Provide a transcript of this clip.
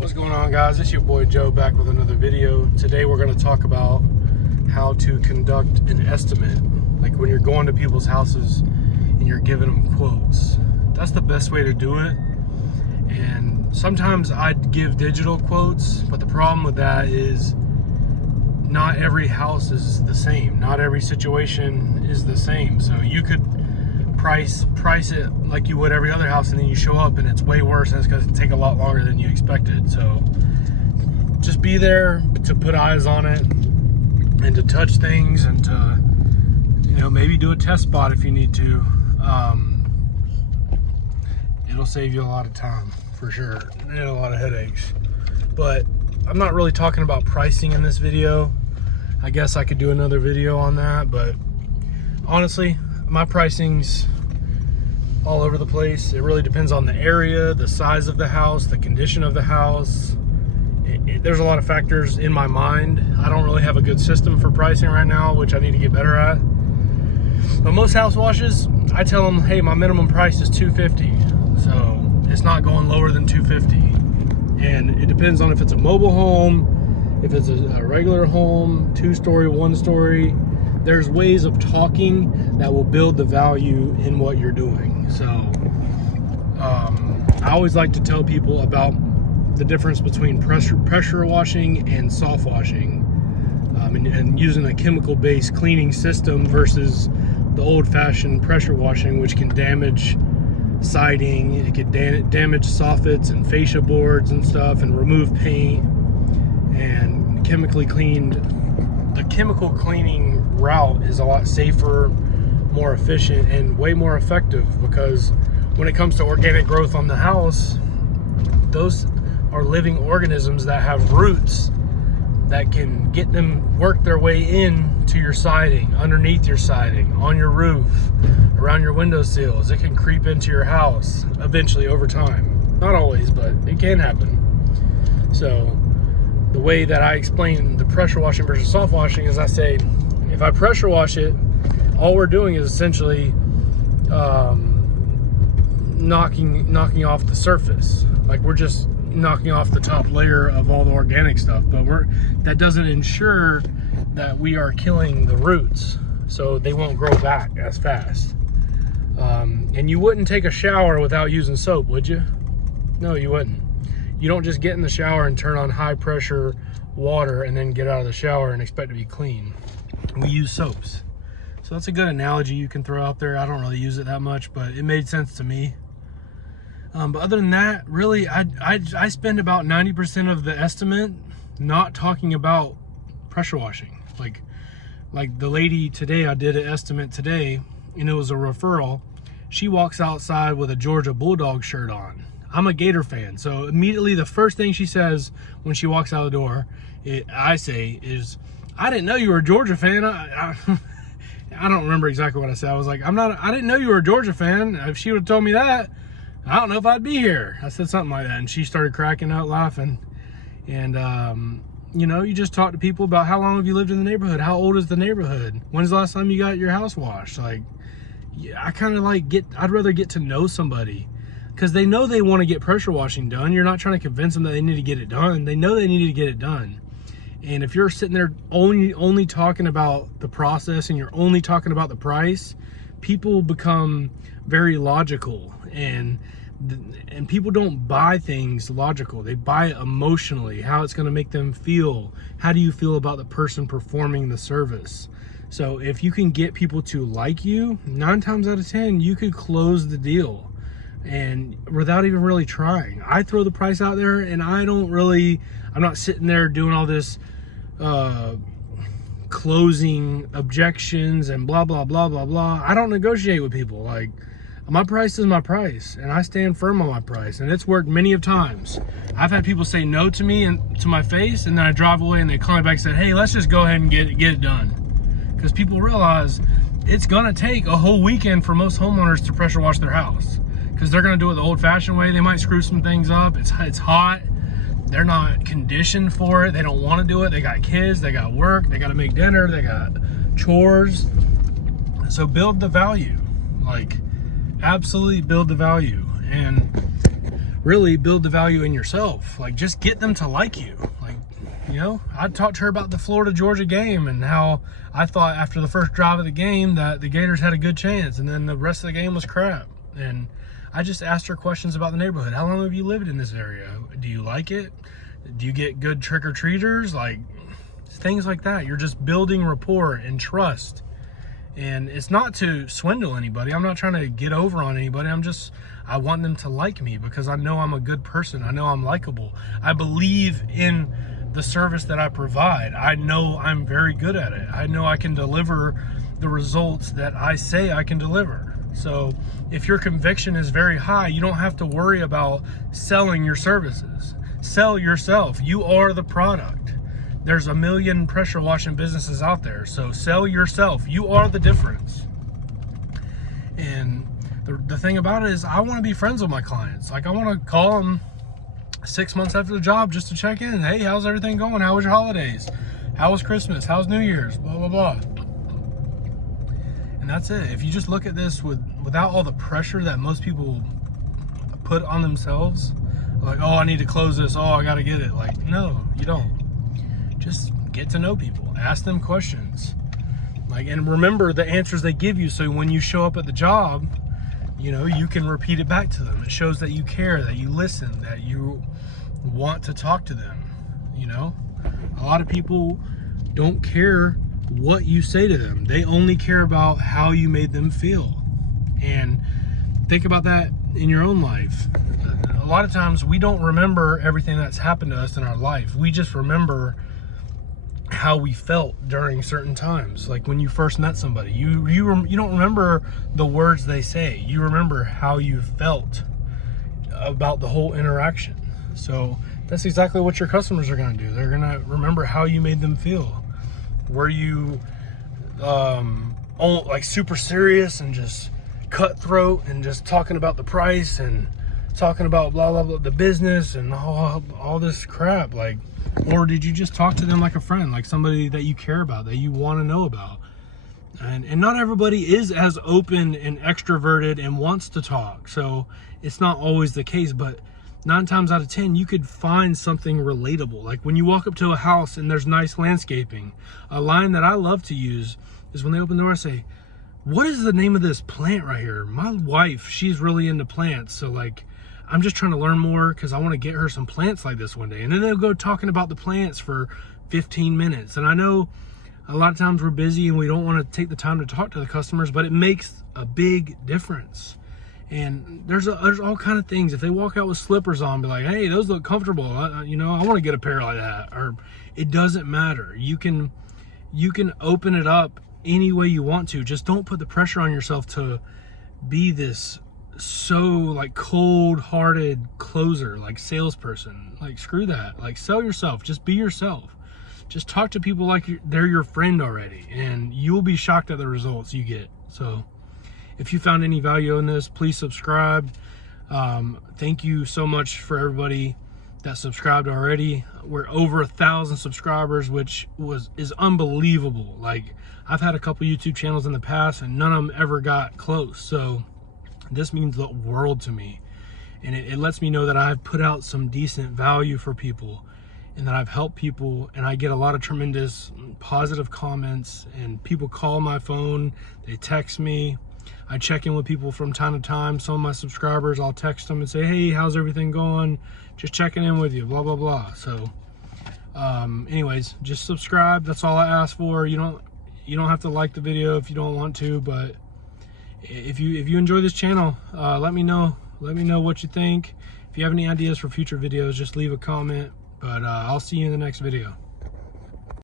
What's going on, guys? It's your boy Joe back with another video. Today we're going to talk about how to conduct an estimate, like when you're going to people's houses and you're giving them quotes. That's the best way to do it. And sometimes I'd give digital quotes, but the problem with that is not every house is the same. Not every situation is the same. So you could price it like you would every other house, and then you show up and it's way worse, and it's going to take a lot longer than you expected. So just be there to put eyes on it and to touch things and to, you know, maybe do a test spot if you need to. It'll save you a lot of time for sure, and a lot of headaches. But I'm not really talking about pricing in this video. I guess I could do another video on that, but honestly, my pricing's all over the place. It really depends on the area, the size of the house, the condition of the house. There's a lot of factors in my mind. I don't really have a good system for pricing right now, which I need to get better at. But most house washes, I tell them, hey, my minimum price is $250. So it's not going lower than $250. And it depends on if it's a mobile home, if it's a regular home, 2-story, 1-story. There's ways of talking that will build the value in what you're doing. So I always like to tell people about the difference between pressure washing and soft washing, and using a chemical-based cleaning system versus the old-fashioned pressure washing, which can damage siding, it could damage soffits and fascia boards and stuff, and remove paint. And chemically cleaned, the chemical cleaning route is a lot safer, more efficient, and way more effective, because when it comes to organic growth on the house, those are living organisms that have roots that can get them work their way in to your siding, underneath your siding, on your roof, around your window sills. It can creep into your house eventually over time. Not always, but it can happen. So the way that I explain the pressure washing versus soft washing is I say, if I pressure wash it, all we're doing is essentially knocking off the surface. Like, we're just knocking off the top layer of all the organic stuff, but that doesn't ensure that we are killing the roots, so they won't grow back as fast. And you wouldn't take a shower without using soap, would you? No, you wouldn't. You don't just get in the shower and turn on high pressure water and then get out of the shower and expect to be clean. We use soaps. So that's a good analogy you can throw out there. I don't really use it that much, but it made sense to me. But other than that, really, I spend about 90% of the estimate not talking about pressure washing. Like the lady today, I did an estimate today, and it was a referral. She walks outside with a Georgia Bulldog shirt on. I'm a Gator fan, so immediately the first thing she says when she walks out the door, I say is, "I didn't know you were a Georgia fan." I don't remember exactly what I said. I was like, I didn't know you were a Georgia fan. If she would have told me that, I don't know if I'd be here. I said something like that, and she started cracking up laughing. And you know, you just talk to people about how long have you lived in the neighborhood? How old is the neighborhood? When's the last time you got your house washed? Like, I kind of like I'd rather get to know somebody, because they know they want to get pressure washing done. You're not trying to convince them that they need to get it done. They know they need to get it done. And if you're sitting there only talking about the process and you're only talking about the price, people become very logical, and people don't buy things logical. They buy it emotionally, how it's going to make them feel. How do you feel about the person performing the service? So if you can get people to like you, 9 times out of 10, you could close the deal, and without even really trying. I throw the price out there, and I'm not sitting there doing all this closing objections and blah blah blah blah blah. I don't negotiate with people. Like, my price is my price, and I stand firm on my price, and it's worked many of times. I've had people say no to me and to my face, and then I drive away and they call me back and say, "Hey, let's just go ahead and get it done." Because people realize it's gonna take a whole weekend for most homeowners to pressure wash their house, because they're gonna do it the old-fashioned way. They might screw some things up. It's hot. They're not conditioned for it. They don't want to do it. They got kids, they got work, they got to make dinner, they got chores. So build the value. Like, absolutely build the value. And really build the value in yourself. Like, just get them to like you. Like, you know, I talked to her about the Florida-Georgia game and how I thought after the first drive of the game that the Gators had a good chance, and then the rest of the game was crap. And I just asked her questions about the neighborhood. How long have you lived in this area? Do you like it? Do you get good trick-or-treaters? Like, things like that. You're just building rapport and trust. And it's not to swindle anybody. I'm not trying to get over on anybody. I want them to like me because I know I'm a good person. I know I'm likable. I believe in the service that I provide. I know I'm very good at it. I know I can deliver the results that I say I can deliver. So if your conviction is very high, you don't have to worry about selling your services. Sell yourself. You are the product. There's a million pressure washing businesses out there. So sell yourself. You are the difference. And the thing about it is, I want to be friends with my clients. Like, I want to call them 6 months after the job just to check in. Hey, how's everything going? How was your holidays? How was Christmas? How's New Year's? Blah, blah, blah. And that's it. If you just look at this without all the pressure that most people put on themselves, like, oh, I need to close this. Oh, I got to get it. Like, no, you don't. Just get to know people. Ask them questions. Like, and remember the answers they give you, so when you show up at the job, you know, you can repeat it back to them. It shows that you care, that you listen, that you want to talk to them. You know, a lot of people don't care what you say to them. They only care about how you made them feel. And think about that in your own life. A lot of times we don't remember everything that's happened to us in our life. We just remember how we felt during certain times. Like when you first met somebody, you don't remember the words they say. You remember how you felt about the whole interaction. So that's exactly what your customers are going to do. They're going to remember how you made them feel. Were you like super serious and just cutthroat and just talking about the price and talking about blah blah blah, the business and all this crap? Like, or did you just talk to them like a friend, like somebody that you care about, that you want to know about? And not everybody is as open and extroverted and wants to talk, so it's not always the case. But 9 times out of 10, you could find something relatable. Like when you walk up to a house and there's nice landscaping, a line that I love to use is when they open the door, I say, what is the name of this plant right here? My wife, she's really into plants, so like, I'm just trying to learn more because I want to get her some plants like this one day. And then they'll go talking about the plants for 15 minutes. And I know a lot of times we're busy and we don't want to take the time to talk to the customers, but it makes a big difference. And there's all kind of things. If they walk out with slippers on, be like, hey, those look comfortable. You know, I want to get a pair like that. Or it doesn't matter. You can open it up any way you want to. Just don't put the pressure on yourself to be this so like cold-hearted closer, like salesperson. Like, screw that. Like, sell yourself. Just be yourself. Just talk to people like they're your friend already, and you'll be shocked at the results you get. So if you found any value in this, please subscribe. Thank you so much for everybody that subscribed already. We're over 1,000 subscribers, which is unbelievable. Like, I've had a couple YouTube channels in the past and none of them ever got close. So this means the world to me, and it lets me know that I've put out some decent value for people and that I've helped people, and I get a lot of tremendous positive comments, and people call my phone, they text me. I check in with people from time to time. Some of my subscribers, I'll text them and say, hey, how's everything going? Just checking in with you, blah, blah, blah. So anyways, just subscribe. That's all I ask for. You don't have to like the video if you don't want to, but if you enjoy this channel, let me know what you think. If you have any ideas for future videos, just leave a comment. But I'll see you in the next video.